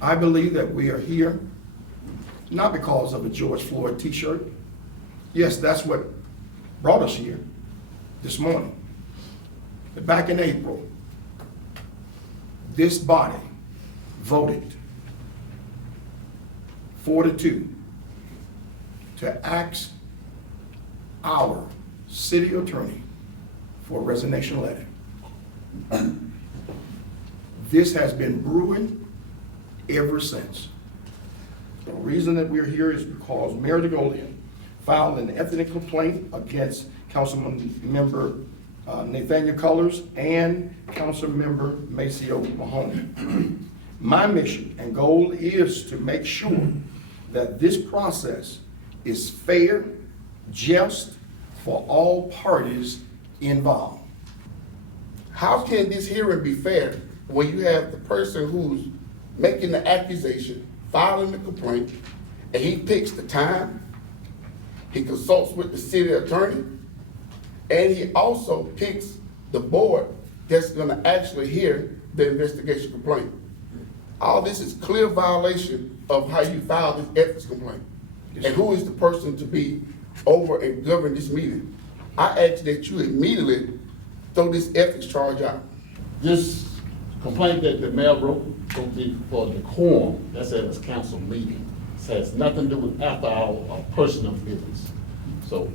I believe that we are here not because of a George Floyd t-shirt. Yes, that's what brought us here this morning. But back in April, this body voted 4-2 to ask our city attorney for a resignation letter. This has been brewing ever since. The reason that we're here is because Mayor deGolian filed an ethics complaint against Councilman Member Mayor and Cullars and Council Member Maceo Mahoney. My mission and goal is to make sure that this process is fair, just for all parties involved. How can this hearing be fair when you have the person who's making the accusation, filing the complaint, and he picks the time, he consults with the city attorney, and he also picks the board that's gonna actually hear the investigation complaint? All this is clear violation of how you file this ethics complaint. And who is the person to be over and govern this meeting? I ask that you immediately throw this ethics charge out. This complaint that the mayor wrote will be for decorum. That's at his council meeting. This has nothing to do with after our personal business. So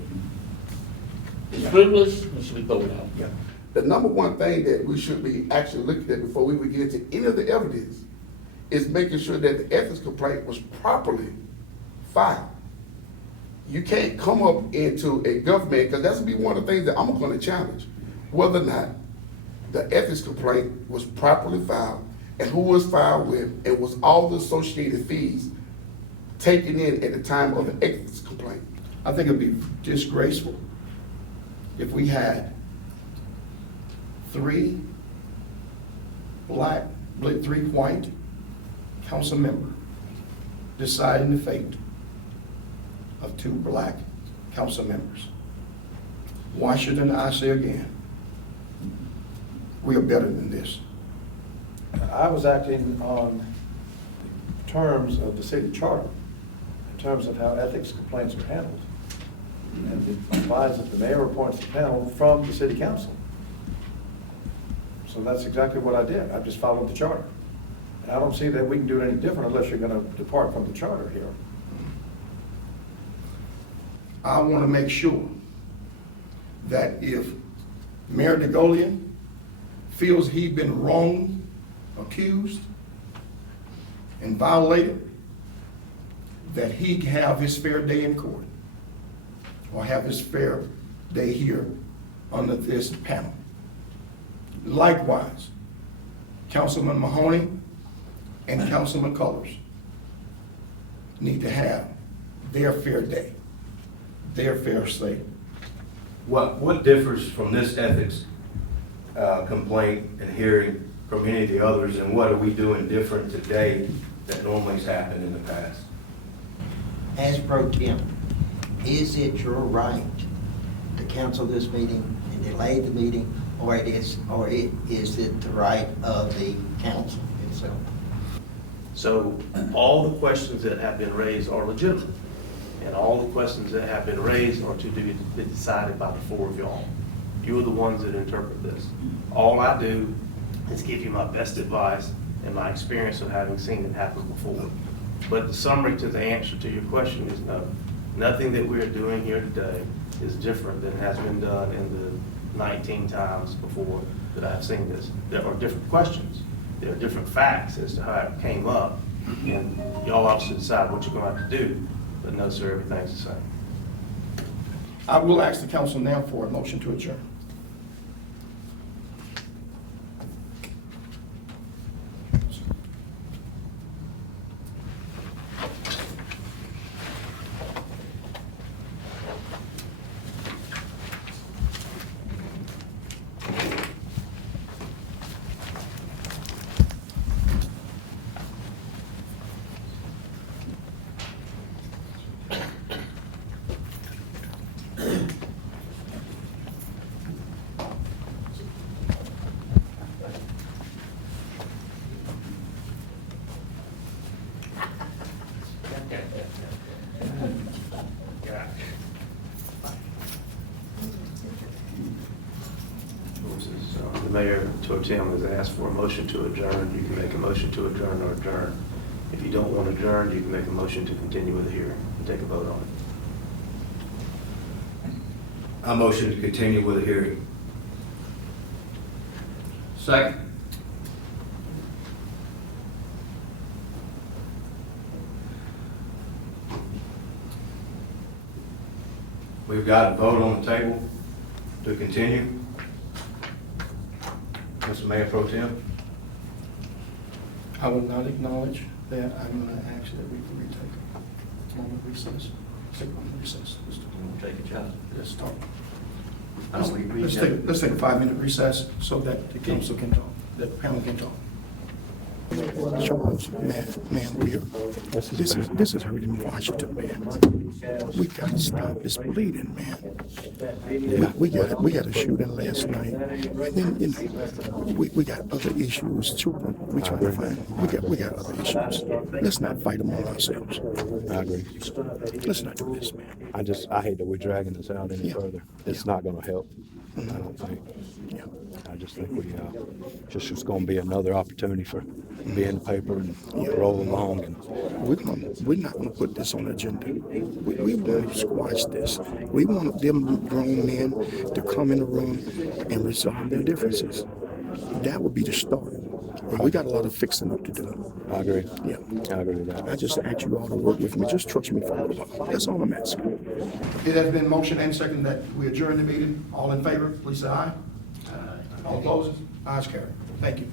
it's frivolous, and should we throw it out? Yeah. The number one thing that we should be actually looking at before we begin to any of the evidence is making sure that the ethics complaint was properly filed. You can't come up into a government, because that's gonna be one of the things that I'm gonna challenge, whether or not the ethics complaint was properly filed and who was filed with, and was all the associated fees taken in at the time of the ethics complaint. I think it'd be disgraceful if we had 3 black, 3 white council members deciding the fate of 2 black council members. Why shouldn't I say again, we are better than this? I was acting on terms of the city charter, in terms of how ethics complaints are handled. And it provides that the mayor appoints the panel from the city council. So that's exactly what I did. I just followed the charter. And I don't see that we can do it any different unless you're gonna depart from the charter here. I want to make sure that if Mayor deGolian feels he's been wrong accused and violated, that he can have his fair day in court, or have his fair day here under this panel. Likewise, Councilman Mahoney and Councilman Cullars need to have their fair day, their fair say. What differs from this ethics complaint and hearing from any of the others, and what are we doing different today that normally has happened in the past? As pro tem, is it your right to cancel this meeting and delay the meeting, or is it the right of the council itself? So all the questions that have been raised are legitimate, and all the questions that have been raised are to be decided by the 4 of y'all. You are the ones that interpret this. All I do is give you my best advice and my experience of having seen it happen before. But the summary to the answer to your question is no. Nothing that we're doing here today is different than has been done in the 19 times before that I've seen this. There are different questions. There are different facts as to how it came up, and y'all obviously decide what you're going to have to do. But no, sir, everything's the same. I will ask the council now for a motion to adjourn. Pro Tem has asked for a motion to adjourn. You can make a motion to adjourn or adjourn. If you don't want to adjourn, you can make a motion to continue with the hearing and take a vote on it. I motion to continue with the hearing. Second. We've got a vote on the table to continue. Mr. Mayor Pro Tem? I will not acknowledge that. I'm going to ask that we retake a moment of recess. Take a moment of recess. Take a job. Let's talk. I don't agree. Let's take a 5-minute recess so that the council can talk, the panel can talk. Charles, man, this is hurting Washington, man. We gotta stop this bleeding, man. We got a shooting last night, and then, we got other issues too. We trying to find. We got other issues. Let's not fight among ourselves. I agree. Let's not do this, man. I hate that we're dragging this out any Yeah. further. It's not gonna help. I Mhm. don't think. Yeah. I just think just gonna be another opportunity for be in the paper and roll along and. We're not gonna put this on the agenda. We want to squash this. We want them grown men to come in the room and resolve their differences. That would be the start. And we got a lot of fixing up to do. I agree. Yeah. I agree with that. I just ask you all to work with me. Just trust me for a little while. That's all I'm asking. It has been motion and second that we adjourn the meeting. All in favor, please say aye. All opposed? Ayes carried. Thank you.